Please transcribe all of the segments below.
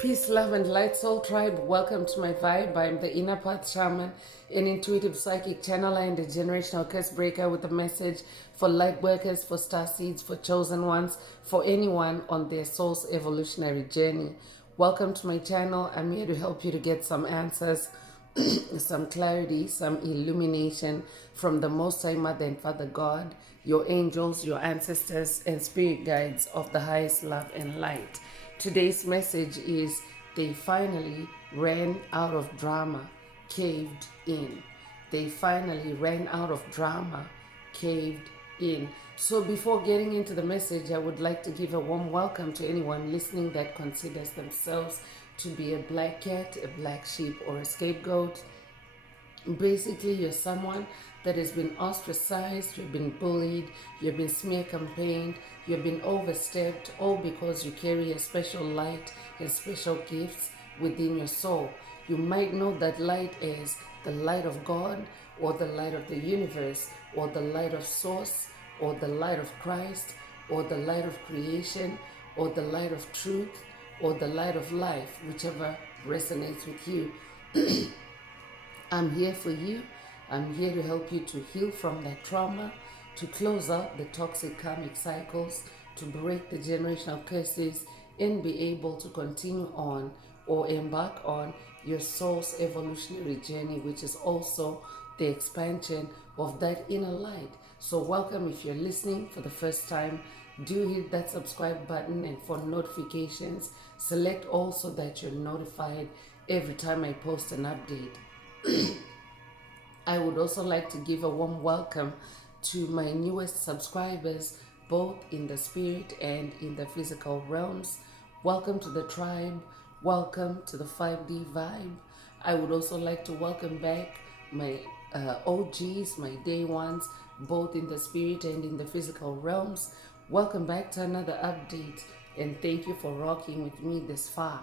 Peace, love, and light, soul tribe. Welcome to my vibe. I'm the inner path shaman, an intuitive psychic channeler, and a generational curse breaker with a message for light workers, for star seeds, for chosen ones, for anyone on their soul's evolutionary journey. Welcome to my channel. I'm here to help you to get some answers, some clarity, some illumination from the Most High Mother and Father God, your angels, your ancestors, and spirit guides of the highest love and light. Today's message is they finally ran out of drama, caved in. They finally ran out of drama, caved in. So before getting into the message, I would like to give a warm welcome to anyone listening that considers themselves to be a black cat, a black sheep, or a scapegoat. Basically, you're someone that has been ostracized, you've been bullied, you've been smear campaigned, you've been overstepped, all because you carry a special light and special gifts within your soul. You might know that light as the light of God, or the light of the universe, or the light of source, or the light of Christ, or the light of creation, or the light of truth, or the light of life, whichever resonates with you. I'm here for you. I'm here to help you to heal from that trauma, to close out the toxic karmic cycles, to break the generational curses, and be able to continue on or embark on your soul's evolutionary journey, which is also the expansion of that inner light. So welcome. If you're listening for the first time, do hit that subscribe button, and for notifications, select all so that you're notified every time I post an update. I would also like to give a warm welcome to my newest subscribers, both in the spirit and in the physical realms. Welcome to the tribe. Welcome to the 5D vibe. I would also like to welcome back my OGs, my day ones, both in the spirit and in the physical realms. Welcome back to another update, and thank you for rocking with me this far.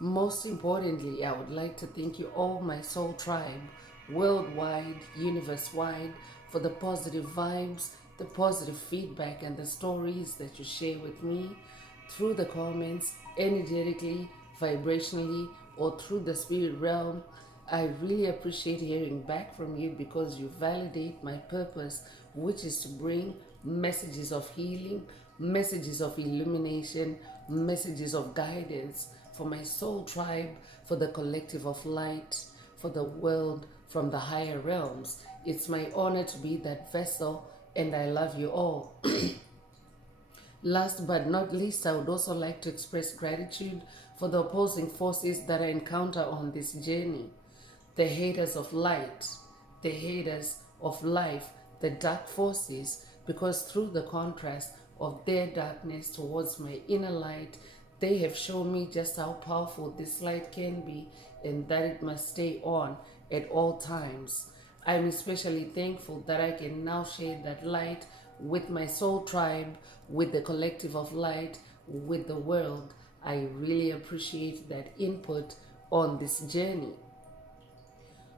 Most importantly, I would like to thank you all, my soul tribe, worldwide, universe-wide, for the positive vibes, the positive feedback, and the stories that you share with me through the comments, energetically, vibrationally, or through the spirit realm. I really appreciate hearing back from you because you validate my purpose, which is to bring messages of healing, messages of illumination, messages of guidance for my soul tribe, for the collective of light, for the world from the higher realms. It's my honor to be that vessel, and I love you all. Last but not least, I would also like to express gratitude for the opposing forces that I encounter on this journey. The haters of light, the haters of life, the dark forces, because through the contrast of their darkness towards my inner light, they have shown me just how powerful this light can be, and that it must stay on at all times. I'm especially thankful that I can now share that light with my soul tribe, with the collective of light, with the world. I really appreciate that input on this journey.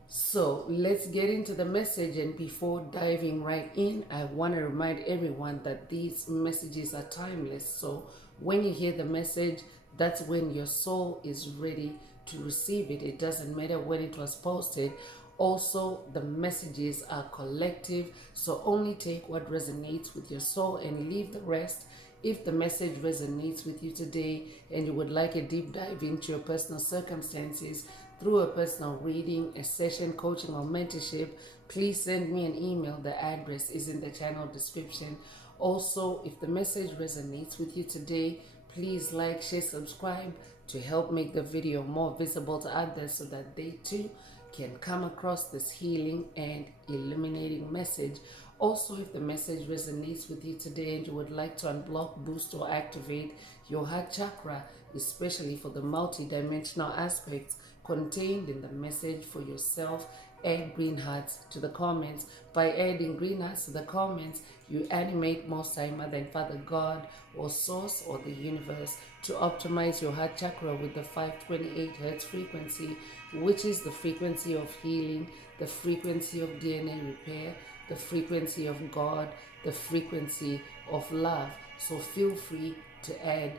So let's get into the message, and before diving right in, I want to remind everyone that these messages are timeless. So when you hear the message, that's when your soul is ready to receive it. It doesn't matter when it was posted. Also, the messages are collective, so only take what resonates with your soul and leave the rest. If the message resonates with you today and you would like a deep dive into your personal circumstances through a personal reading, a session, coaching, or mentorship, please send me an email. The address is in the channel description. Also, if the message resonates with you today, please like, share, subscribe to help make the video more visible to others so that they too can come across this healing and illuminating message. Also, if the message resonates with you today and you would like to unblock, boost, or activate your heart chakra, especially for the multi-dimensional aspects contained in the message for yourself, add green hearts to the comments. By adding green hearts to the comments, you animate Most High Mother and Father God, or Source, or the universe to optimize your heart chakra with the 528 Hz frequency, which is the frequency of healing, the frequency of DNA repair, the frequency of God, the frequency of love. So feel free to add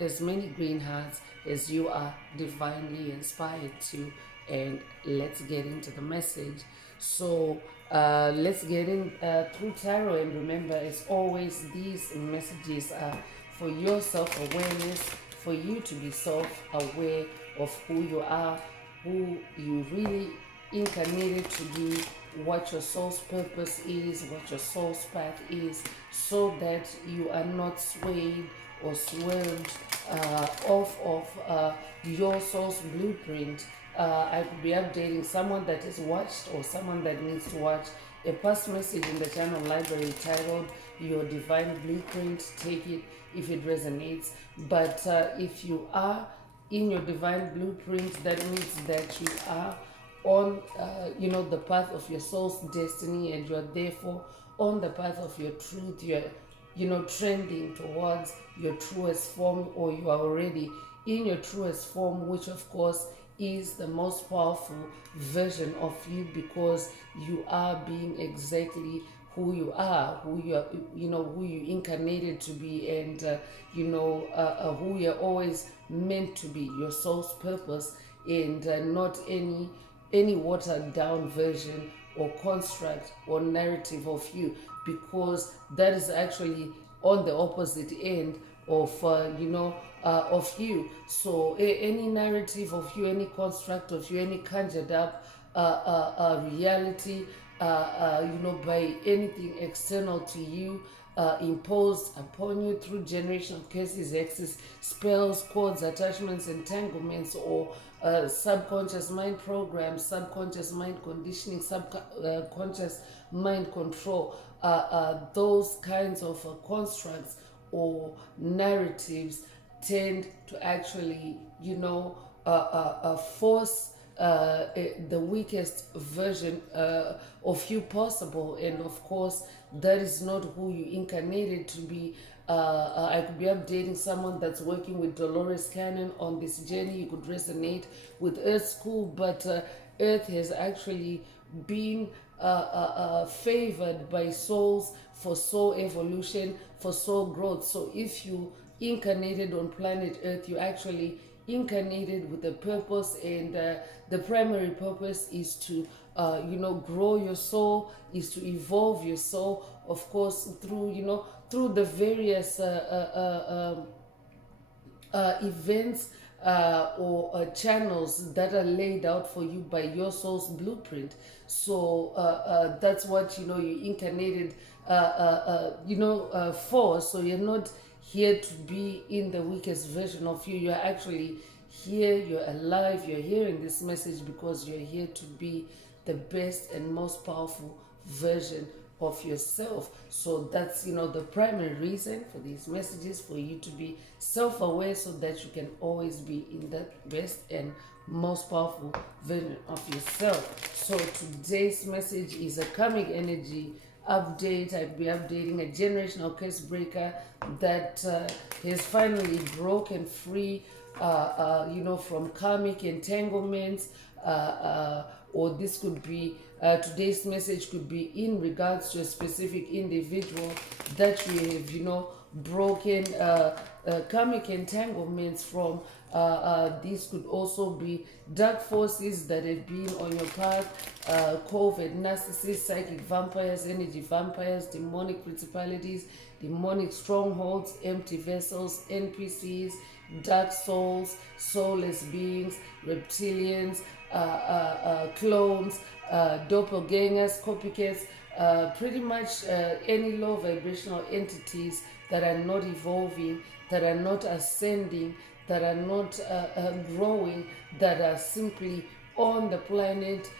as many green hearts as you are divinely inspired to, and let's get into the message. So let's get in through tarot, and remember, as always, these messages are for your self-awareness, for you to be self-aware of who you are, who you really incarnated to be, what your soul's purpose is, what your soul's path is, so that you are not swayed or swerved off of your soul's blueprint. I could be updating someone that has watched or someone that needs to watch a past message in the channel library titled Your Divine Blueprint. Take it if it resonates. But if you are in your divine blueprint, that means that you are on the path of your soul's destiny, and you're therefore on the path of your truth. You're trending towards your truest form, or you are already in your truest form, which of course is the most powerful version of you, because you are being exactly who you are, who you incarnated to be, and who you're always meant to be, your soul's purpose, and not any watered down version or construct or narrative of you, because that is actually on the opposite end of of you. So any narrative of you, any construct of you, any conjured up reality by anything external to you, imposed upon you through generational curses, hexes, spells, codes, attachments, entanglements, or subconscious mind programs, subconscious mind conditioning, subconscious mind control, those kinds of constructs or narratives tend to actually, force the weakest version of you possible. And of course, that is not who you incarnated to be. I could be updating someone that's working with Dolores Cannon on this journey. You could resonate with Earth School, but Earth has actually been favored by souls for soul evolution, for soul growth. So if you incarnated on planet Earth, you actually incarnated with a purpose, and the primary purpose is to grow your soul, is to evolve your soul, of course, through the various events or channels that are laid out for you by your soul's blueprint. So that's what you incarnated for. So you're not here to be in the weakest version of you. You're actually here, you're alive, you're hearing this message because you're here to be the best and most powerful version of yourself. So that's the primary reason for these messages, for you to be self-aware, so that you can always be in that best and most powerful version of yourself. So today's message is a karmic energy update. I'll be updating a generational curse breaker that has finally broken free from karmic entanglements, or this could be today's message could be in regards to a specific individual that you have broken karmic entanglements from. These could also be dark forces that have been on your path, COVID, narcissists, psychic vampires, energy vampires, demonic principalities, demonic strongholds, empty vessels, NPCs, dark souls, soulless beings, reptilians, clones, doppelgangers, copycats, pretty much any low vibrational entities that are not evolving, that are not ascending, that are not growing, that are simply on the planet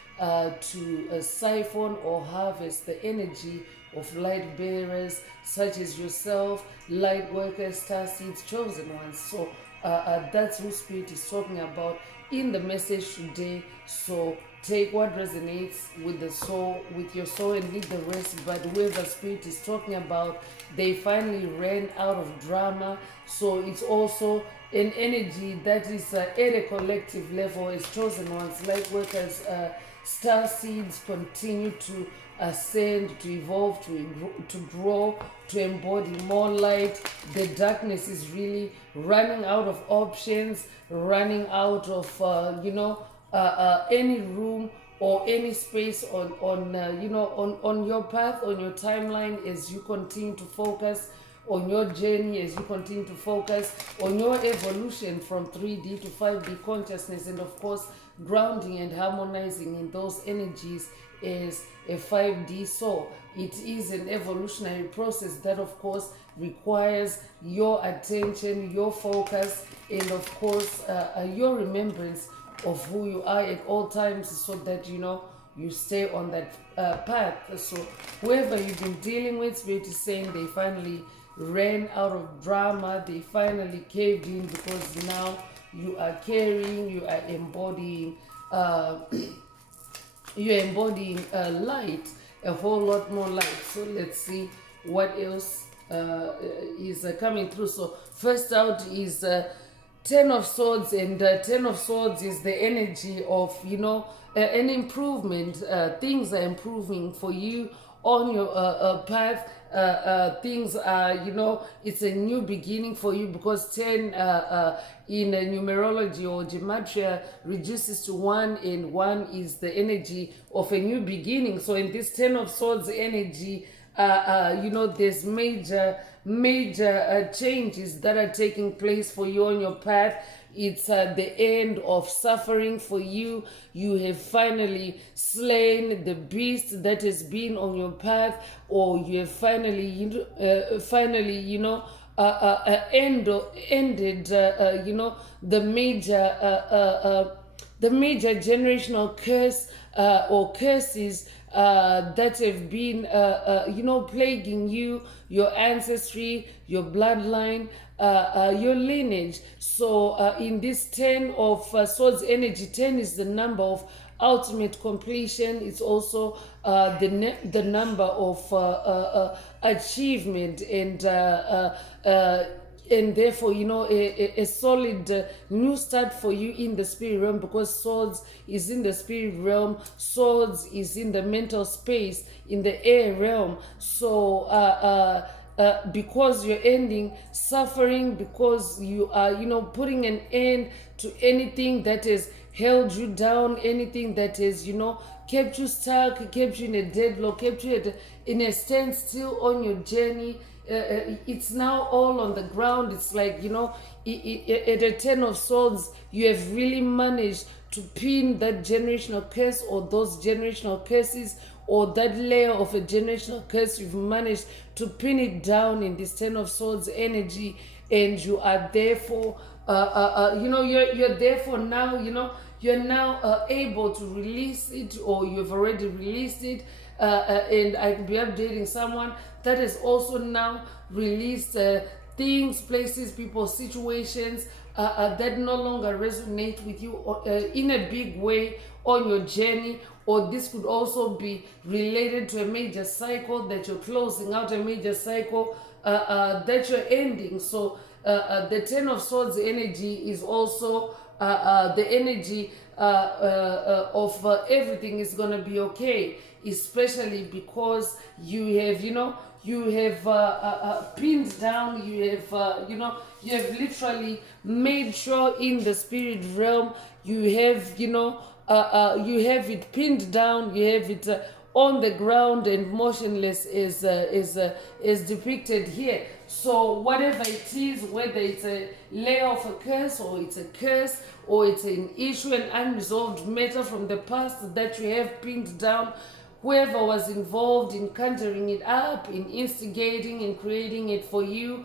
to siphon or harvest the energy of light bearers such as yourself, light workers, star seeds, chosen ones. So that's who Spirit is talking about in the message today. So take what resonates with the soul, with your soul, and leave the rest. But whoever Spirit is talking about, they finally ran out of drama. So it's also an energy that is at a collective level, as chosen ones, light workers, Star seeds continue to ascend, to evolve, to grow, to embody more light. The darkness is really running out of options, running out of any room or any space on your path, on your timeline, as you continue to focus on your journey, as you continue to focus on your evolution from 3D to 5D consciousness, and of course grounding and harmonizing in those energies is a 5D soul. It is an evolutionary process that of course requires your attention, your focus, and of course your remembrance of who you are at all times, so that you stay on that path. So whoever you've been dealing with, Spirit is saying they finally ran out of drama, they finally caved in, because now you are carrying, you are embodying you're embodying light, a whole lot more light. So let's see what else is coming through. So first out is Ten of Swords, and Ten of Swords is the energy of an improvement. Things are improving for you on your path. Things are, it's a new beginning for you, because 10 in numerology or gematria reduces to 1, and 1 is the energy of a new beginning. So in this 10 of Swords energy, there's major changes that are taking place for you on your path. It's the end of suffering for you. You have finally slain the beast that has been on your path, or you have finally ended the major generational curse or curses that have been plaguing you, your ancestry, your bloodline, your lineage. So in this 10 of Swords energy, 10 is the number of ultimate completion. It's also the number of achievement, and therefore a solid new start for you in the spirit realm, because Swords is in the spirit realm, Swords is in the mental space, in the air realm. So because you're ending suffering, because you are putting an end to anything that has held you down, anything that has kept you stuck, kept you in a deadlock, kept you in a standstill on your journey. It's now all on the ground. It's like at a 10 of Swords, you have really managed to pin that generational curse, or those generational curses, or that layer of a generational curse. You've managed to pin it down in this 10 of Swords energy, and you are therefore you're therefore now you're now able to release it, or you've already released it. And I could be updating someone that has also now released things, places, people, situations that no longer resonate with you in a big way on your journey. Or this could also be related to a major cycle that you're closing out, a major cycle that you're ending. So the 10 of Swords energy is also the energy of everything is going to be okay, especially because you have pinned down, you have literally made sure in the spirit realm you have it pinned down, you have it on the ground and motionless is depicted here. So whatever it is, whether it's a layer of a curse, or it's a curse, or it's an issue, an unresolved matter from the past that you have pinned down, whoever was involved in conjuring it up, in instigating and creating it for you,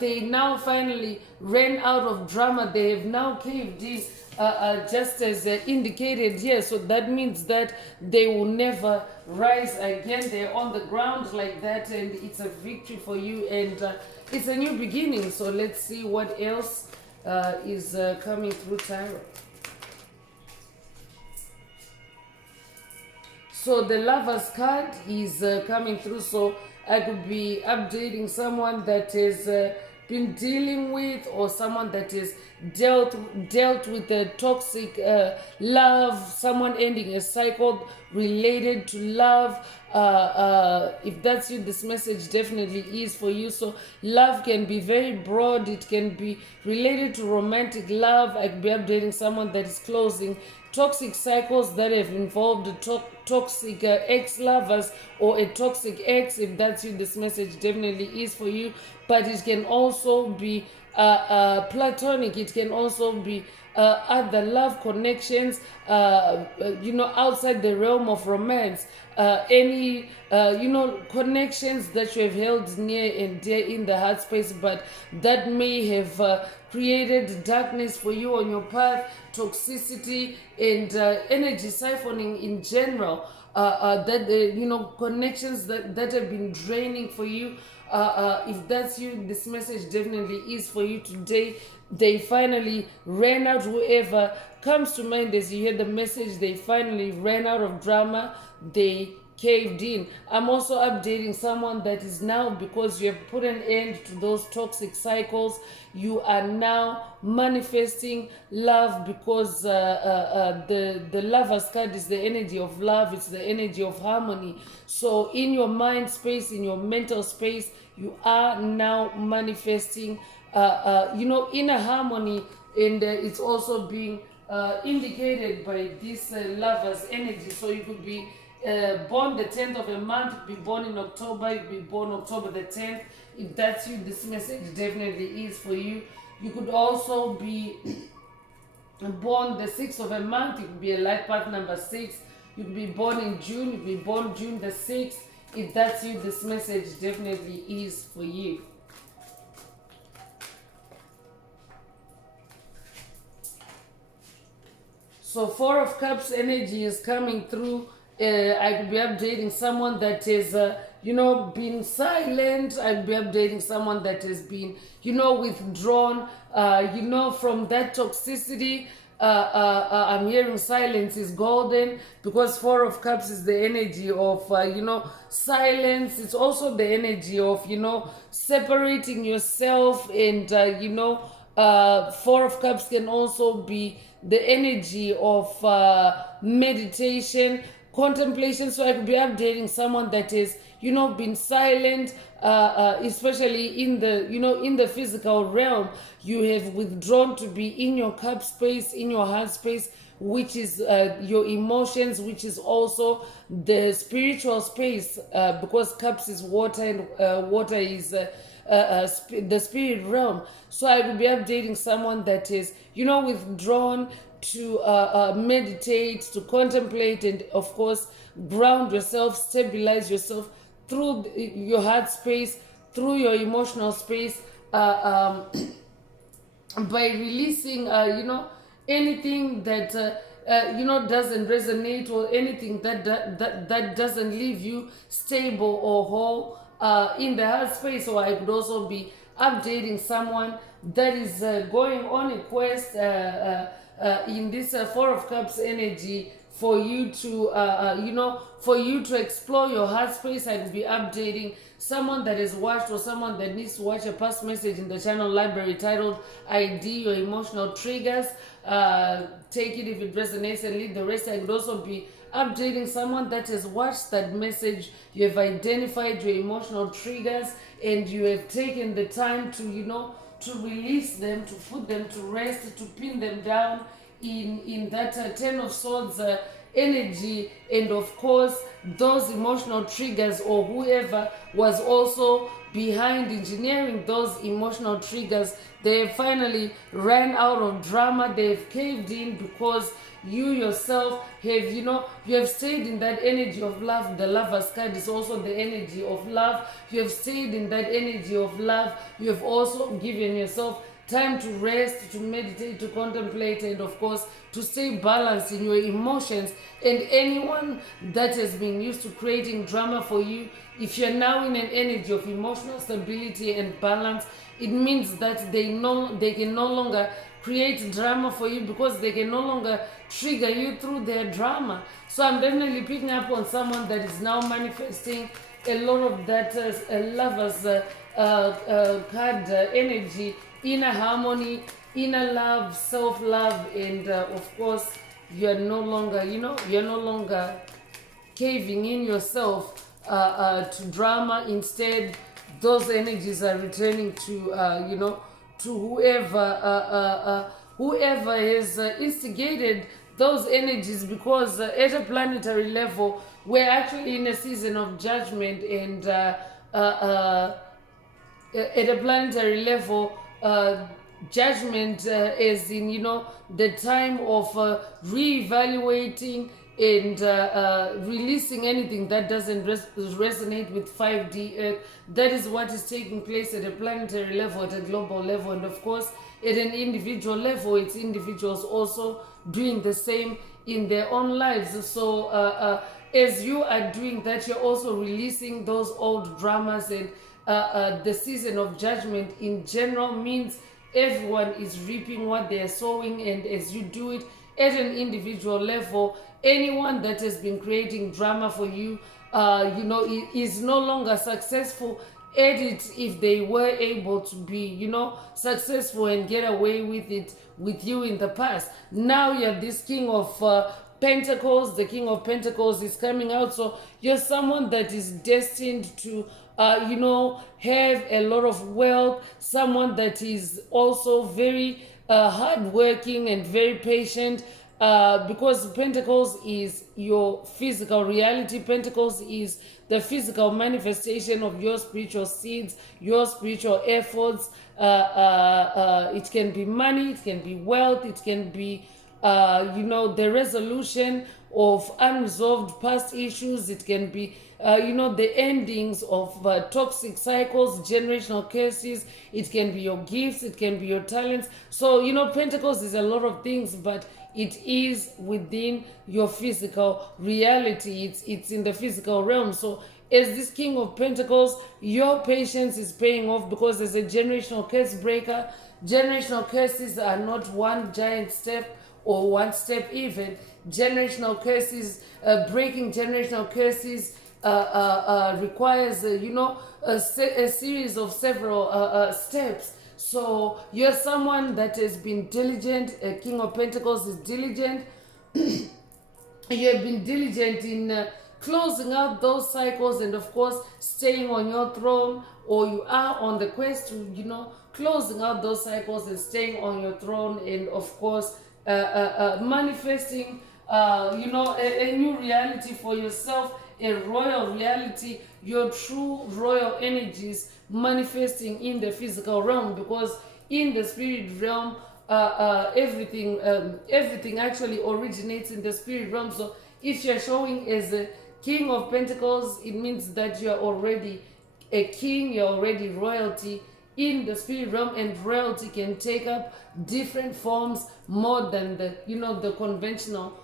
they now finally ran out of drama. They have now caved in, just as indicated here. So that means that they will never rise again. They're on the ground like that, and it's a victory for you, and it's a new beginning. So let's see what else is coming through tarot. So the Lover's card is coming through. So I could be updating someone that is been dealing with, or someone that is dealt with a toxic love, someone ending a cycle related to love. If that's you, this message definitely is for you. So love can be very broad. It can be related to romantic love. I could be updating someone that is closing toxic cycles that have involved toxic ex-lovers or a toxic ex. If that's you, this message definitely is for you. But it can also be platonic. It can also be other love connections, outside the realm of romance. Any connections that you have held near and dear in the heart space, but that may have created darkness for you on your path, toxicity and energy siphoning in general. Connections that have been draining for you. If that's you, this message definitely is for you today. They finally ran out. Whoever comes to mind as you hear the message, they finally ran out of drama. They caved in. I'm also updating someone that is now, because you have put an end to those toxic cycles, you are now manifesting love, because the lover's card is the energy of love. It's the energy of harmony. So in your mind space, in your mental space, you are now manifesting inner harmony. And it's also being indicated by this lover's energy. So you could be born the 10th of a month, be born in October, you be born October the 10th. If that's you, this message definitely is for you. You could also be born the 6th of a month. You could be a life path number 6. You could be born in June. You could be born June the 6th. If that's you, this message definitely is for you. So 4 of Cups energy is coming through. I could be updating someone that is, been silent. I could be updating someone that has been, withdrawn, from that toxicity. I'm hearing silence is golden, because 4 of Cups is the energy of, silence. It's also the energy of, separating yourself. And, 4 of Cups can also be the energy of meditation, contemplation. So I could be updating someone that is, been silent, especially in the physical realm. You have withdrawn to be in your cup space, in your heart space, which is your emotions, which is also the spiritual space, because cups is water, and water is the spirit realm. So I will be updating someone that is, withdrawn to meditate, to contemplate, and of course ground yourself, stabilize yourself through your heart space, through your emotional space, by releasing anything that doesn't resonate, or anything that doesn't leave you stable or whole in the heart space. Or I could also be updating someone that is going on a quest in this 4 of Cups energy, for you to for you to explore your heart space. I could be updating someone that has watched, or someone that needs to watch a past message in the channel library titled ID Your Emotional Triggers. Take it if it resonates and leave the rest. I could also be updating someone that has watched that message. You have identified your emotional triggers, and you have taken the time to to release them, to put them to rest, to pin them down in that 10 of Swords energy. And of course, those emotional triggers, or whoever was also behind engineering those emotional triggers, they have finally ran out of drama. They've caved in, because you yourself have, you have stayed in that energy of love. The Lover's card is also the energy of love. You have stayed in that energy of love. You have also given yourself time to rest, to meditate, to contemplate, and of course to stay balanced in your emotions. And anyone that has been used to creating drama for you, if you're now in an energy of emotional stability and balance, it means that they can no longer create drama for you, because they can no longer trigger you through their drama. So I'm definitely picking up on someone that is now manifesting a lot of that Lover's card energy, inner harmony, inner love, self-love, and of course, you're no longer, you're no longer caving in yourself to drama. Instead, those energies are returning to to whoever has instigated those energies, because at a planetary level we're actually in a season of judgment, and at a planetary level, judgment is in, the time of reevaluating and releasing anything that doesn't resonate with 5D Earth. That is what is taking place at a planetary level, at a global level, and of course at an individual level, it's individuals also doing the same in their own lives. So as you are doing that, you're also releasing those old dramas, and the season of judgment in general means everyone is reaping what they are sowing. And as you do it at an individual level, anyone that has been creating drama for you, is no longer successful at it. If they were able to be, successful and get away with it with you in the past, now you're this king of Pentacles. The King of Pentacles is coming out. So you're someone that is destined to, have a lot of wealth. Someone that is also very hardworking and very patient. Because Pentacles is your physical reality. Pentacles is the physical manifestation of your spiritual seeds, your spiritual efforts. It can be money, it can be wealth, it can be the resolution of unresolved past issues. It can be, the endings of toxic cycles, generational curses. It can be your gifts, it can be your talents. So, Pentacles is a lot of things, but it is within your physical reality. It's in the physical realm. So, as this King of Pentacles, your patience is paying off, because as a generational curse breaker, generational curses are not one giant step or one step even. Generational curses, breaking generational curses requires, a series of several steps. So you're someone that has been diligent. King of Pentacles is diligent. You have been diligent in closing out those cycles, and of course staying on your throne, or you are on the quest to, closing out those cycles and staying on your throne, and of course manifesting, a new reality for yourself, a royal reality, your true royal energies manifesting in the physical realm. Because in the spirit realm, everything actually originates in the spirit realm. So if you're showing as a King of Pentacles, it means that you're already a king, you're already royalty in the spirit realm. And royalty can take up different forms, more than the conventional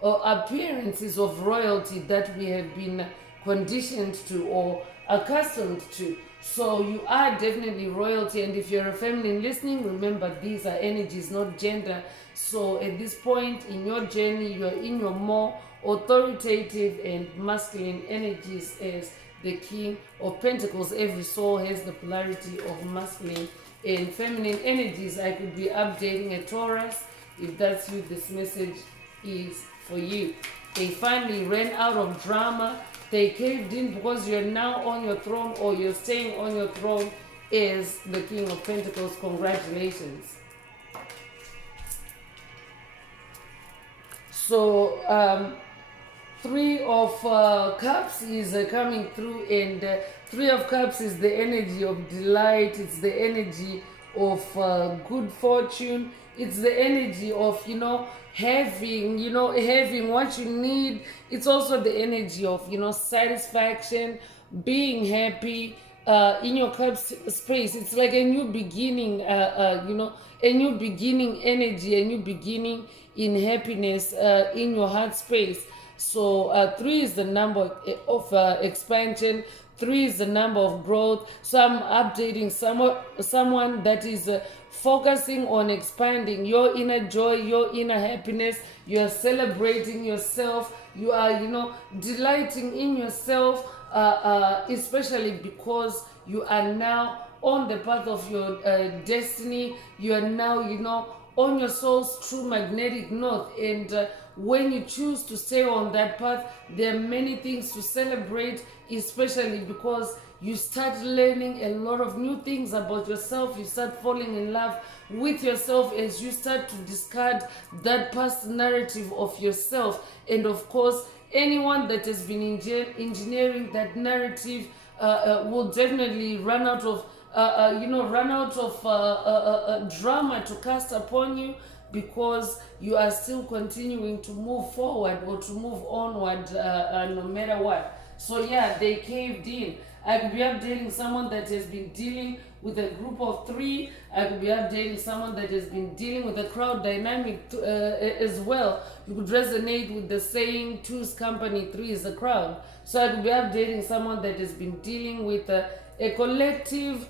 appearances of royalty that we have been conditioned to or accustomed to. So you are definitely royalty. And if you're a feminine listening, remember these are energies, not gender. So at this point in your journey, you're in your more authoritative and masculine energies as the King of Pentacles. Every soul has the polarity of masculine and feminine energies. I could be updating a Taurus. If that's you, this message is for you. They finally ran out of drama. They caved in, because you're now on your throne, or you're staying on your throne as the King of Pentacles. Congratulations. So, Three of Cups is coming through, and Three of Cups is the energy of delight. It's the energy of good fortune. It's the energy of, having what you need. It's also the energy of, satisfaction, being happy. In your cup space, it's like a new beginning, a new beginning energy, a new beginning in happiness in your heart space. So 3 is the number of expansion. 3 is the number of growth. So I'm updating someone that is focusing on expanding your inner joy, your inner happiness. You're celebrating yourself. You are, delighting in yourself, especially because you are now on the path of your destiny. You are now, on your soul's true magnetic north. And when you choose to stay on that path, there are many things to celebrate, especially because you start learning a lot of new things about yourself. You start falling in love with yourself as you start to discard that past narrative of yourself. And of course, anyone that has been engineering that narrative will definitely run out of drama to cast upon you, because you are still continuing to move forward or to move onward, no matter what. So yeah, they caved in. I could be updating someone that has been dealing with a group of 3. I could be updating someone that has been dealing with a crowd dynamic as well. You could resonate with the saying, 2's company, 3 is a crowd. So I could be updating someone that has been dealing with a collective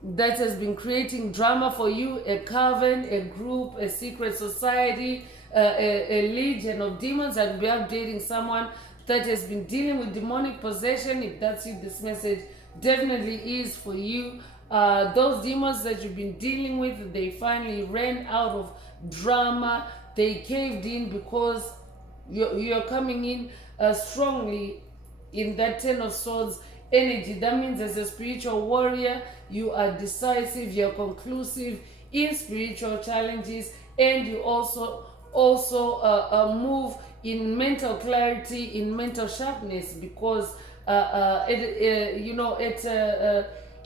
that has been creating drama for you, a coven, a group, a secret society, a legion of demons. I'd be updating someone that has been dealing with demonic possession. If that's you, this message definitely is for you. Those demons that you've been dealing with, they finally ran out of drama. They caved in because you're coming in strongly in that 10 of swords energy. That means as a spiritual warrior, you are decisive, you're conclusive in spiritual challenges, and you also move in mental clarity, in mental sharpness, because at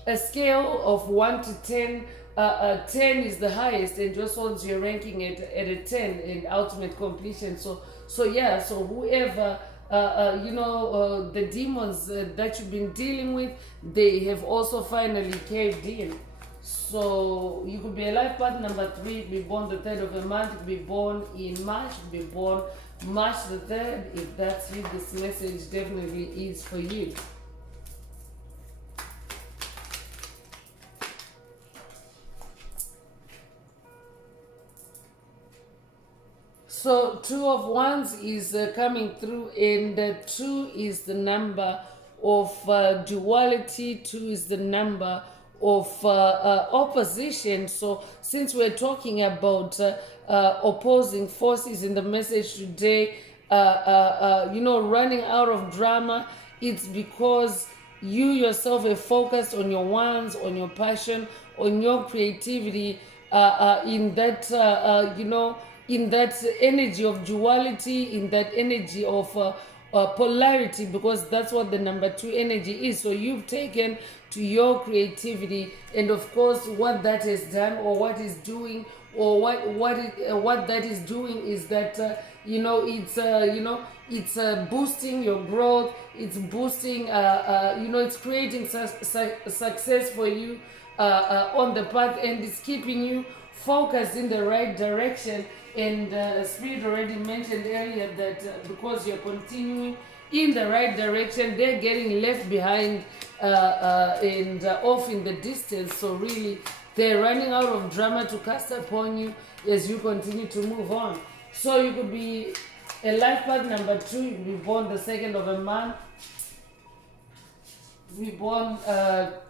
a scale of 1 to 10, 10 is the highest, and your souls, you're ranking at a 10 in ultimate completion. So whoever the demons that you've been dealing with, they have also finally caved in. So you could be a life path number 3, be born the 3rd of a month, be born in March, be born March the 3rd. If that's you, this message definitely is for you. So 2 of Wands is coming through, and 2 is the number of duality. 2 is the number of opposition. So since we're talking about opposing forces in the message today, running out of drama, it's because you yourself are focused on your wands, on your passion, on your creativity, in that in that energy of duality, in that energy of polarity, because that's what the number 2 energy is. So you've taken to your creativity, and of course what that has done, or what is doing, or what that is doing is that it's boosting your growth. It's boosting it's creating success for you on the path, and it's keeping you focused in the right direction. And Spirit already mentioned earlier that because you're continuing in the right direction, they're getting left behind and off in the distance. So really, they're running out of drama to cast upon you as you continue to move on. So you could be a life path number 2, you could be born the 2nd of a month, be born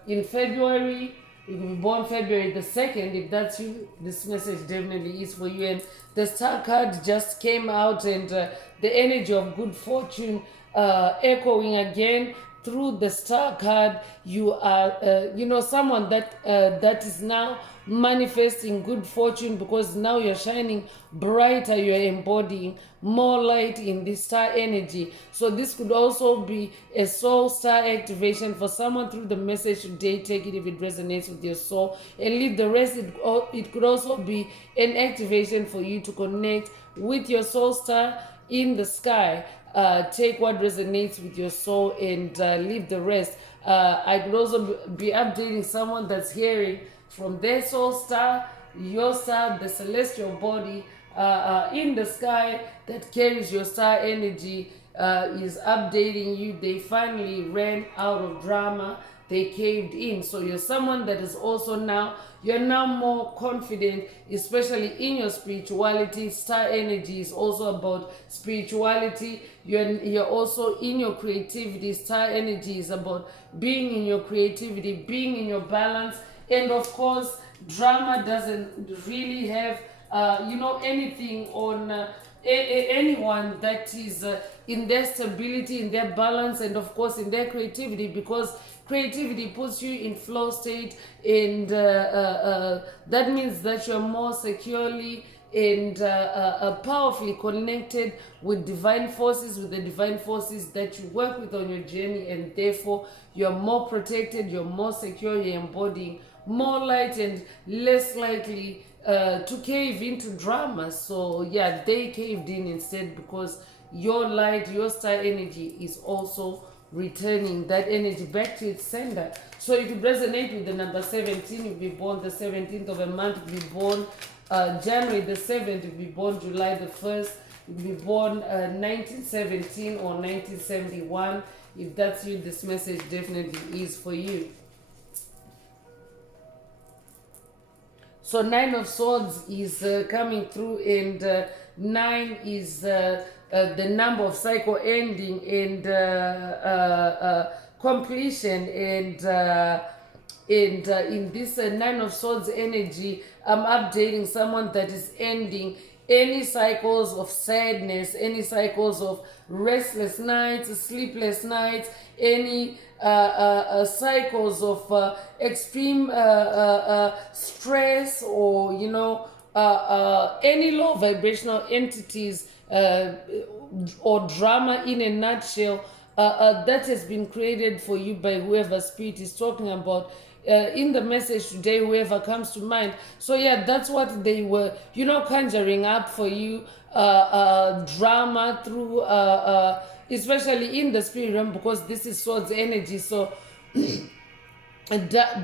in February. You can be born February the 2nd. If that's you, this message definitely is for you. And the star card just came out, and the energy of good fortune echoing again through the star card. You are someone that is now manifesting good fortune, because now you're shining brighter, you're embodying more light in this star energy. So this could also be a soul star activation for someone through the message today. Take it if it resonates with your soul, and leave the rest. It could also be an activation for you to connect with your soul star in the sky. Take what resonates with your soul and leave the rest. I could also be updating someone that's hearing from their soul star, your star, the celestial body, in the sky that carries your star energy is updating you. They finally ran out of drama. They caved in. So you're someone that is also now, you're now more confident, especially in your spirituality. Star energy is also about spirituality. You're also in your creativity. Star energy is about being in your creativity, being in your balance. And of course, drama doesn't really have anything on anyone that is in their stability, in their balance, and of course in their creativity, because creativity puts you in flow state, and that means that you're more securely and powerfully connected with divine forces, with the divine forces that you work with on your journey, and therefore you're more protected, you're more secure, you're embodying more light and less likely to cave into drama. So yeah, they caved in instead, because your light, your star energy is also returning that energy back to its sender. So if you resonate with the number 17, you'll be born the 17th of a month, you'll be born January the 7th, you'll be born July the 1st, you'll be born 1917 or 1971. If that's you, this message definitely is for you. So 9 of Swords is coming through, and 9 is the number of cycle ending and completion. And in this 9 of Swords energy, I'm updating someone that is ending any cycles of sadness, any cycles of restless nights, sleepless nights, any cycles of extreme stress, or any low vibrational entities or drama in a nutshell that has been created for you by whoever spirit is talking about. In the message today, whoever comes to mind. So yeah, that's what they were, conjuring up for you, drama through, especially in the spirit realm, because this is Swords energy. So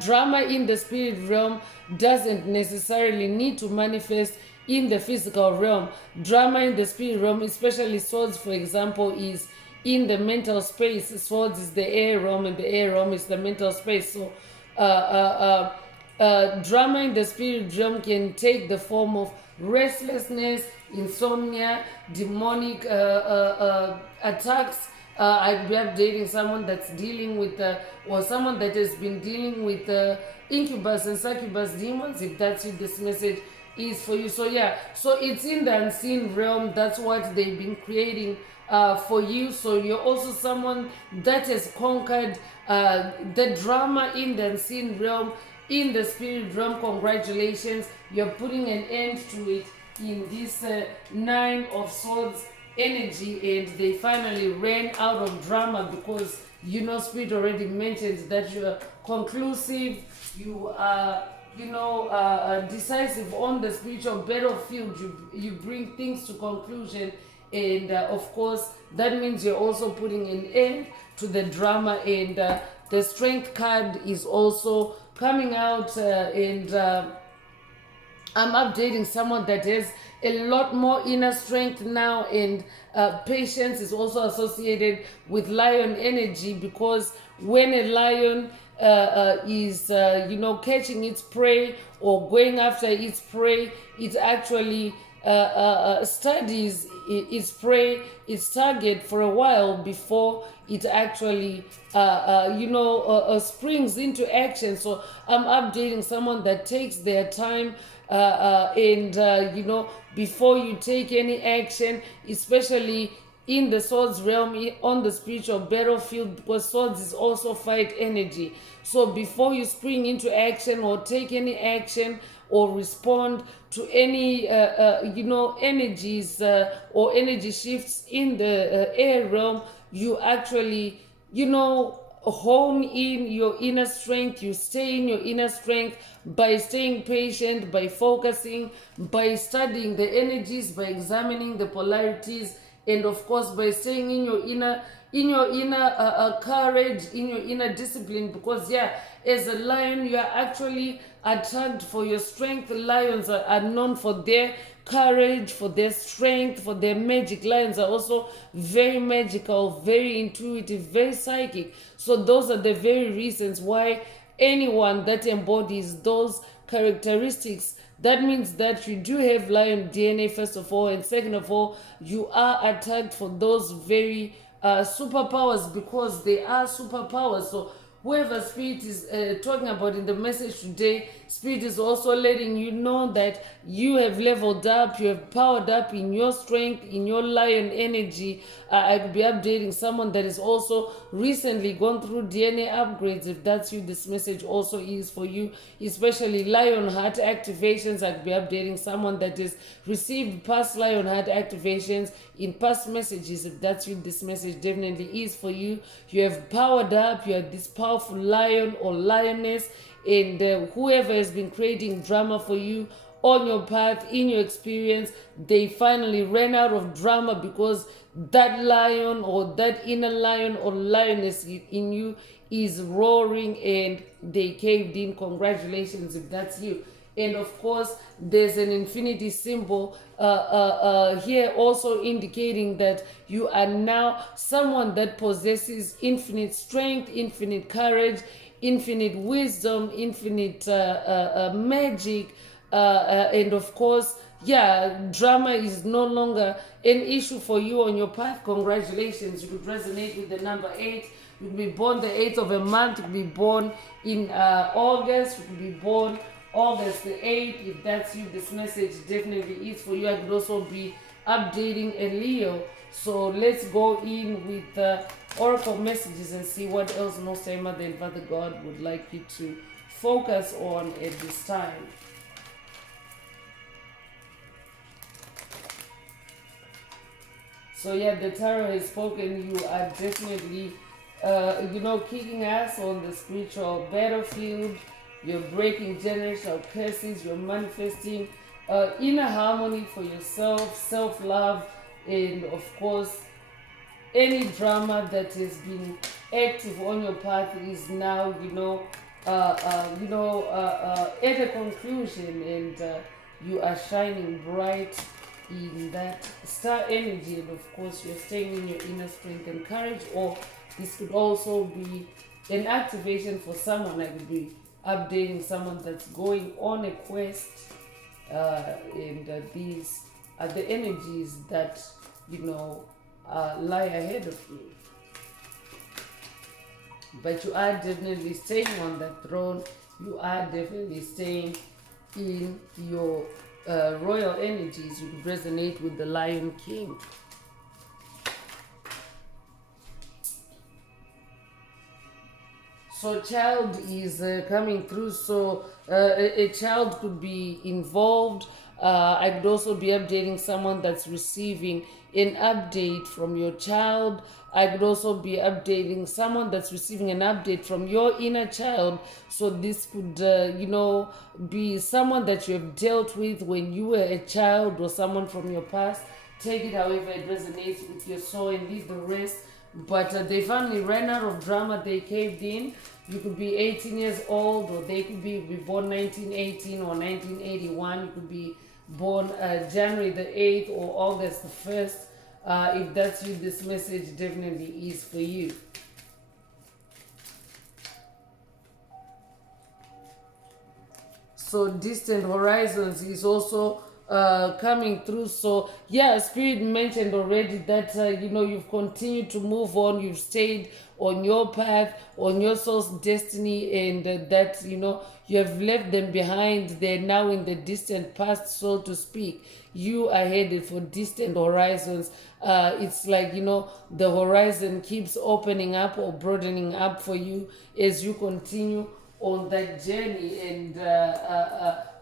drama in the spirit realm doesn't necessarily need to manifest in the physical realm. Drama in the spirit realm, especially Swords, for example, is in the mental space. Swords is the air realm, and the air realm is the mental space. So drama in the spirit realm can take the form of restlessness, insomnia, demonic attacks. I'd be updating someone that's dealing with, or someone that has been dealing with incubus and succubus demons. If that's you, this message is for you. So yeah, so it's in the unseen realm. That's what they've been creating for you. So you're also someone that has conquered the drama in the unseen realm, in the spirit realm. Congratulations, you're putting an end to it in this 9 of Swords energy, and they finally ran out of drama, because spirit already mentions that you are conclusive, you are decisive on the spiritual battlefield. You bring things to conclusion, and of course that means you're also putting an end to the drama. And the Strength card is also coming out, and I'm updating someone that has a lot more inner strength now, and patience is also associated with lion energy, because when a lion is catching its prey or going after its prey, it actually studies its prey, its target for a while before it actually springs into action. So I'm updating someone that takes their time, and before you take any action, especially in the Swords realm, on the spiritual battlefield, because Swords is also fight energy. So before you spring into action or take any action or respond to any energies or energy shifts in the air realm, you actually hone in your inner strength. You stay in your inner strength by staying patient, by focusing, by studying the energies, by examining the polarities, and of course by staying in your inner courage, in your inner discipline. Because as a lion, you are actually attacked for your strength. Lions are known for their courage, for their strength, for their magic. Lions are also very magical, very intuitive, very psychic. So those are the very reasons why anyone that embodies those characteristics, that means that you do have lion DNA, first of all, and second of all, you are attacked for those very superpowers, because they are superpowers. So whoever spirit is talking about in the message today, spirit is also letting you know that you have leveled up, you have powered up in your strength, in your lion energy. I could be updating someone that is also recently gone through DNA upgrades. If that's you, this message also is for you, especially lion heart activations. I could be updating someone that has received past lion heart activations in past messages. If that's you, this message definitely is for you. You have powered up, you are this powerful lion or lioness, and whoever has been creating drama for you on your path, in your experience, they finally ran out of drama, because that lion or that inner lion or lioness in you is roaring, and they caved in. Congratulations if that's you. And of course, there's an infinity symbol here, also indicating that you are now someone that possesses infinite strength, infinite courage, infinite wisdom, infinite magic, and of course, drama is no longer an issue for you on your path. Congratulations. You could resonate with the number 8. You could be born the 8th of a month. You could be born in August. You could be born August the 8th. If that's you, this message definitely is for you. I could also be updating a Leo. So let's go in with the oracle messages and see what else Most High Mother and Father God would like you to focus on at this time. So the tarot has spoken. You are definitely, kicking ass on the spiritual battlefield. You're breaking generational curses. You're manifesting inner harmony for yourself, self-love, and of course, any drama that has been active on your path is now, at a conclusion, and you are shining bright in that star energy. And of course, you're staying in your inner strength and courage. Or this could also be an activation for someone. I could be updating someone that's going on a quest, and these are the energies that lie ahead of you. But you are definitely staying on that throne. You are definitely staying in your royal energies. You resonate with the Lion King. So child is coming through. So a child could be involved. I could also be updating someone that's receiving an update from your child. I could also be updating someone that's receiving an update from your inner child. So this could, be someone that you have dealt with when you were a child, or someone from your past. Take it however it resonates with your soul and leave the rest. But they finally ran out of drama. They caved in. You could be 18 years old, or they could be born 1918 or 1981. You could be born January the 8th or August the 1st. If that's you, this message definitely is for you. So distant horizons is also coming through. So Spirit mentioned already that you've continued to move on. You've stayed on your path, on your soul's destiny, and that you have left them behind. They're now in the distant past, so to speak. You are headed for distant horizons. It's like the horizon keeps opening up or broadening up for you as you continue on that journey. And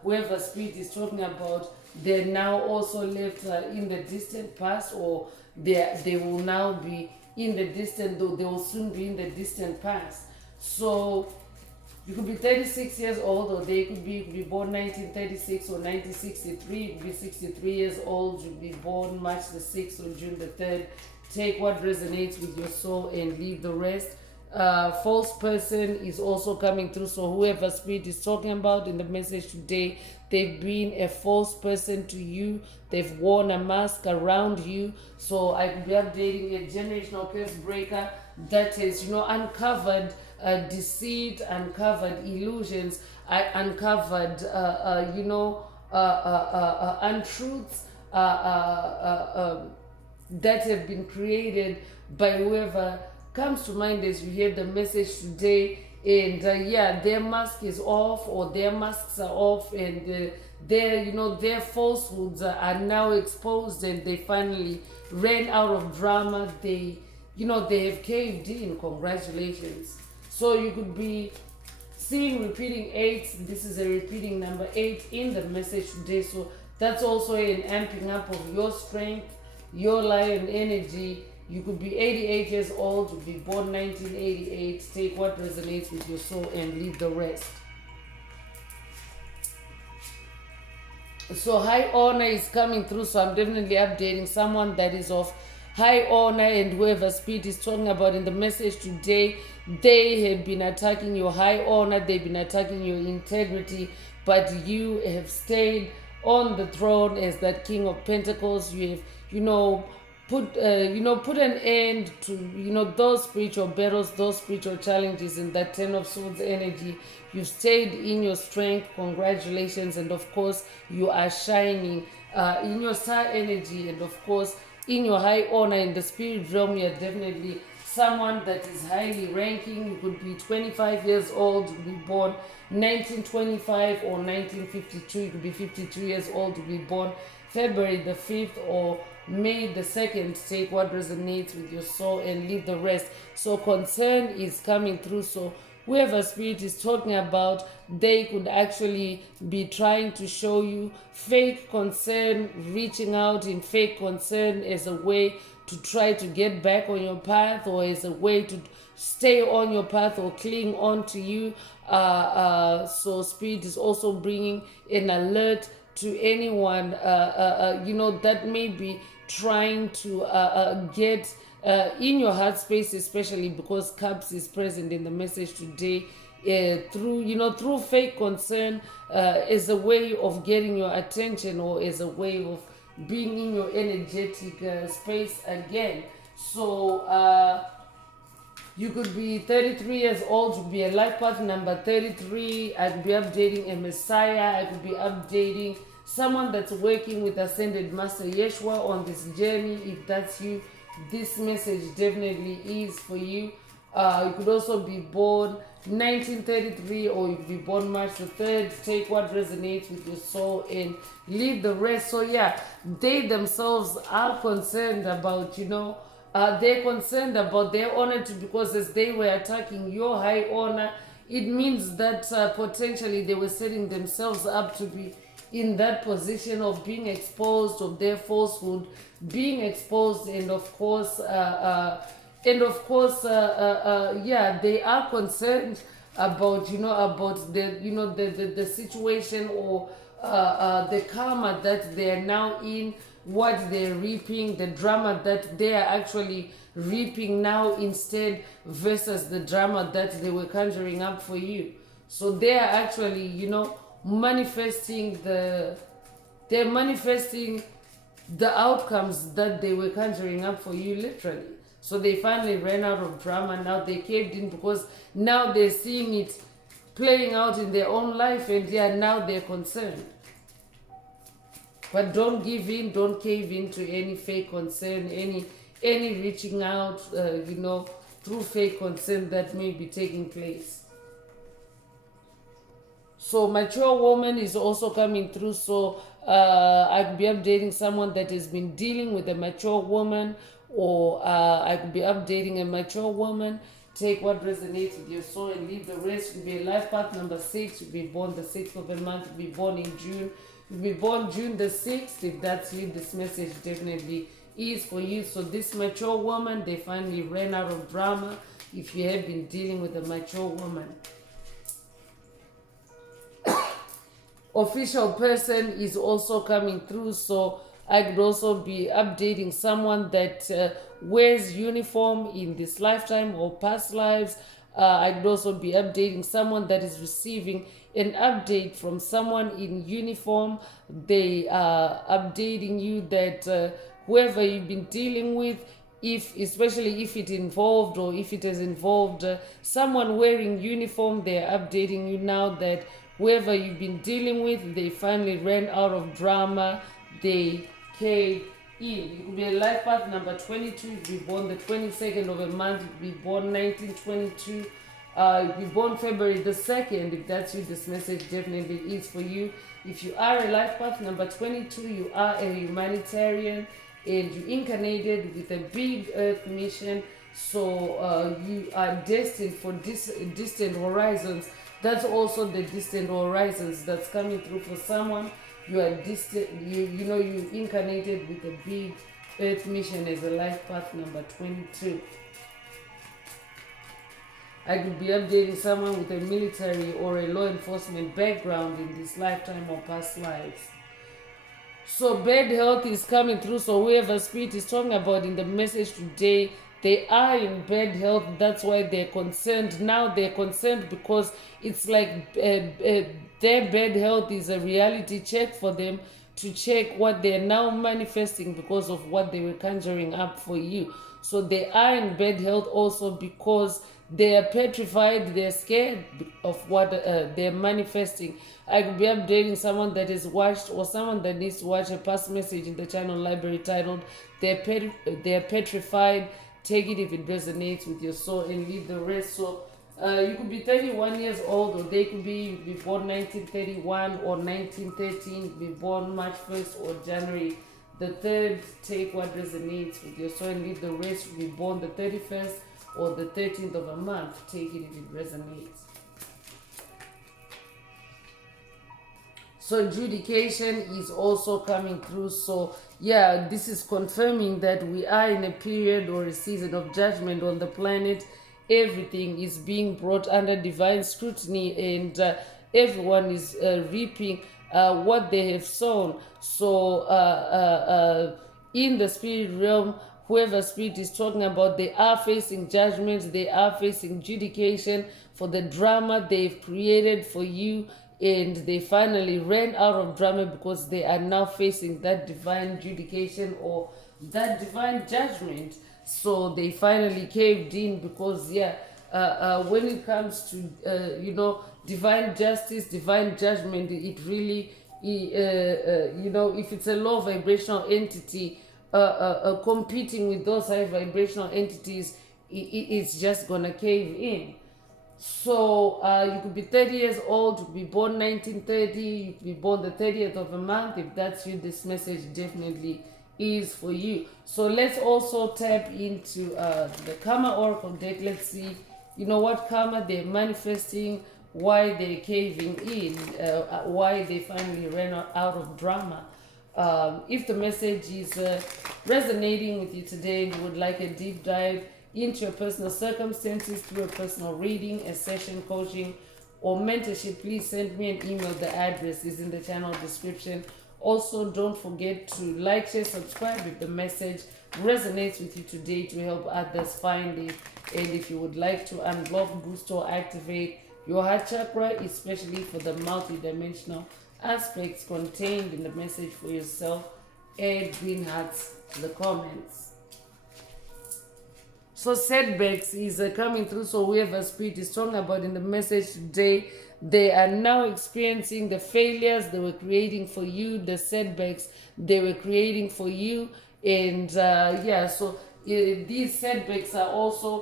whoever Spirit is talking about, they're now also left in the distant past, or they will now be in the distant, though they will soon be in the distant past. So you could be 36 years old, or they could be born 1936 or 1963. You could be 63 years old. You could be born March the 6th or June the 3rd. Take what resonates with your soul and leave the rest. false person is also coming through. So whoever spirit is talking about in the message today, they've been a false person to you. They've worn a mask around you. So I could be updating a generational curse breaker that is, uncovered deceit, uncovered illusions, uncovered, untruths that have been created by whoever comes to mind as you hear the message today. And their mask is off, or their masks are off, and their falsehoods are now exposed, and they finally ran out of drama. They have caved in. Congratulations. So you could be seeing repeating 8. This is a repeating number 8 in the message today. So that's also an amping up of your strength, your lion energy. You could be 88 years old, you be born 1988. Take what resonates with your soul and leave the rest. So high honor is coming through, so I'm definitely updating someone that is of high honor, and whoever spirit is talking about in the message today, they have been attacking your high honor, they've been attacking your integrity, but you have stayed on the throne as that King of Pentacles. You have, put an end to those spiritual battles, those spiritual challenges in that 10 of Swords energy. You stayed in your strength. Congratulations. And of course you are shining in your star energy, and of course in your high honor in the spirit realm. You're definitely someone that is highly ranking. You could be 25 years old, you be born 1925 or 1952. You could be 52 years old, to be born February the 5th or May the 2nd. Take what resonates with your soul and leave the rest. So concern is coming through. So whoever spirit is talking about, they could actually be trying to show you fake concern, reaching out in fake concern as a way to try to get back on your path, or as a way to stay on your path or cling on to you. So spirit is also bringing an alert to anyone that may be trying to get in your heart space, especially because Cups is present in the message today, through fake concern, as a way of getting your attention, or as a way of being in your energetic space again. So you could be 33 years old, you could be a life path number 33. I could be updating a Messiah. I could be updating someone that's working with Ascended Master Yeshua on this journey. If that's you, this message definitely is for you. You could also be born 1933, or you could be born March the 3rd. Take what resonates with your soul and leave the rest. So they themselves are concerned about, they're concerned about their honor too, because as they were attacking your high honor, it means that potentially they were setting themselves up to be in that position of being exposed, of their falsehood being exposed. And of course they are concerned about the situation, or the karma that they are now in, what they're reaping, the drama that they are actually reaping now instead, versus the drama that they were conjuring up for you. So they are actually manifesting the outcomes that they were conjuring up for you, literally. So they finally ran out of drama. Now they caved in, because now they're seeing it playing out in their own life, and now they're concerned. But don't give in, don't cave into any fake concern, any reaching out through fake concern that may be taking place. So mature woman is also coming through. So I could be updating someone that has been dealing with a mature woman, or I could be updating a mature woman. Take what resonates with your soul and leave the rest. You'll be a life path number 6. You'll be born the 6th of the month. You'll be born in June. You'll be born June the 6th. If that's you, this message definitely is for you. So this mature woman, they finally ran out of drama. If you have been dealing with a mature woman. Official person is also coming through. So I could also be updating someone that wears uniform in this lifetime or past lives. I could also be updating someone that is receiving an update from someone in uniform. They are updating you that whoever you've been dealing with, if especially if it involved or if it has involved someone wearing uniform, they're updating you now that whoever you've been dealing with, they finally ran out of drama. They caved in. You could be a life path number 22. You could be born the 22nd of a month. You could be born 1922. You could be born February the 2nd. If that's you, this message definitely is for you. If you are a life path number 22, you are a humanitarian and you incarnated with a big earth mission. So you are destined for distant horizons. That's also the distant horizons that's coming through for someone. You are distant, you incarnated with a big earth mission as a life path number 22. I could be updating someone with a military or a law enforcement background in this lifetime or past lives. So bad health is coming through. So whoever spirit is talking about in the message today, they are in bad health. That's why they're concerned. Now they're concerned because it's like their bad health is a reality check for them to check what they're now manifesting because of what they were conjuring up for you. So they are in bad health also because they are petrified, they're scared of what they're manifesting. I could be updating someone that is watched or someone that needs to watch a past message in the channel library titled They're Petrified. Take it if it resonates with your soul and leave the rest. So you could be 31 years old, or they could be born 1931 or 1913, be born March 1st or January the 3rd. Take what resonates with your soul and leave the rest. Be born the 31st or the 13th of a month. Take it if it resonates. So adjudication is also coming through. So yeah, this is confirming that we are in a period or a season of judgment on the planet. Everything is being brought under divine scrutiny, and everyone is reaping what they have sown. So in the spirit realm, whoever spirit is talking about, they are facing judgment, they are facing judication for the drama they've created for you, and they finally ran out of drama because they are now facing that divine judication or that divine judgment. So they finally caved in because when it comes to divine justice, divine judgment, it really if it's a low vibrational entity competing with those high vibrational entities, it's just gonna cave in. So you could be 30 years old, you could be born 1930, you could be born the 30th of a month. If that's you, this message definitely is for you. So let's also tap into the Karma Oracle deck. Let's see, what karma they're manifesting, why they're caving in, why they finally ran out of drama. If the message is resonating with you today and you would like a deep dive into your personal circumstances through a personal reading, a session coaching, or mentorship, please send me an email. The address is in the channel description. Also, don't forget to like, share, subscribe if the message resonates with you today to help others find it. And if you would like to unblock, boost, or activate your heart chakra, especially for the multidimensional aspects contained in the message for yourself, add green hearts to the comments. So setbacks is coming through. So whoever spirit is talking about in the message today, they are now experiencing the failures they were creating for you, the setbacks they were creating for you. And so these setbacks are also